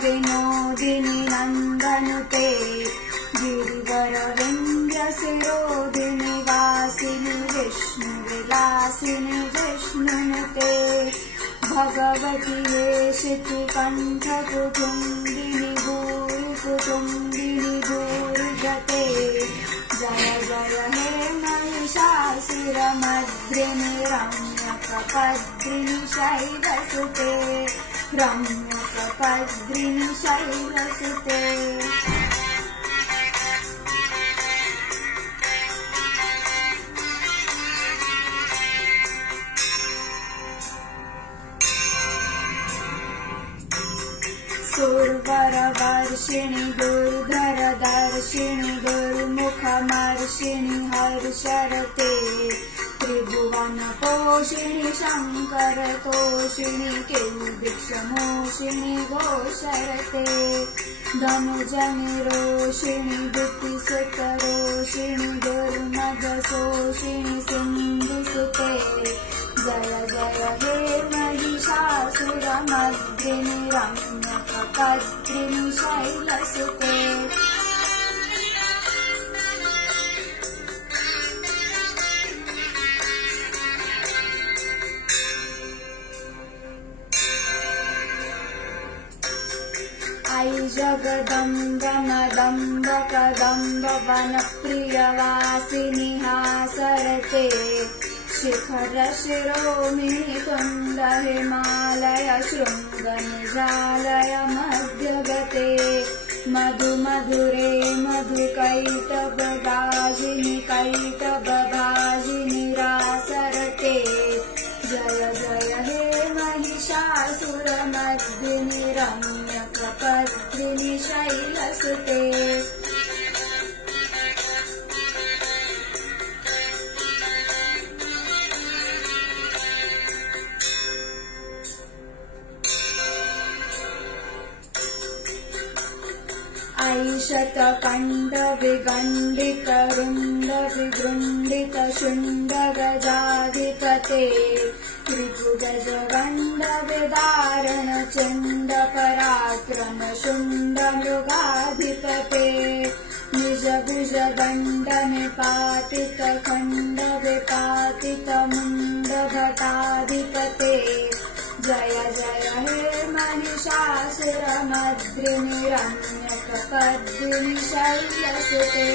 विनोदिनि नन्दनुते गिरिवरविन्द्रशिरोधिनि वासिनि विष्णुविलासिनि विष्णुनुते भगवति हेशितिकण्ठकुटुम्बिनि भूरिकुटुम्बिनि भूरिगते जय जय हे महिषासुरमर्दिनि रम्यकपद्रिनि शैलसुते रम्यकपद्रिनि शैलसुते सुरवरवर्षिणि दुर्धरदर्शिनि दुर्मुखमर्षिणि हर्षरते त्रिभुवनपोषिणि शङ्करतोषिणि किल्बिषमोषिणि घोषरते धनुजनिरोषिणि दुतिसुतरोषिणि दुर्मदशोषिणि सिन्धुसुते जय जय हे महिषासुरमर्दिनि रम्यकपद्रिनि शैलसुते ऐ जगदम्ब मदम्ब कदम्ब वनप्रियवासिनि हासरते शिखर शिरोमणि तुण्ड हिमालय शृङ्ग निजालय मध्यगते मधुमधुरे मधुकैटभभाजिनि कैटभभाजिनि रासरते जय जय हे महिषासुरमर्दिनि रम्यकपद्रिनि शैलसुते ऐ शतकण्डविगण्डितरुण्डविगृण्डितशुण्डगजाधिपते त्रिभुजगण्डविदारणचण्डपराक्रमशुण्डमृगाधिपते निजभुजदण्डनिपातितखण्डविपातितमुण्डभटाधिपते जय जय हे महिषासुरमर्दिनि रम्यकपद्रिनि शैलसुते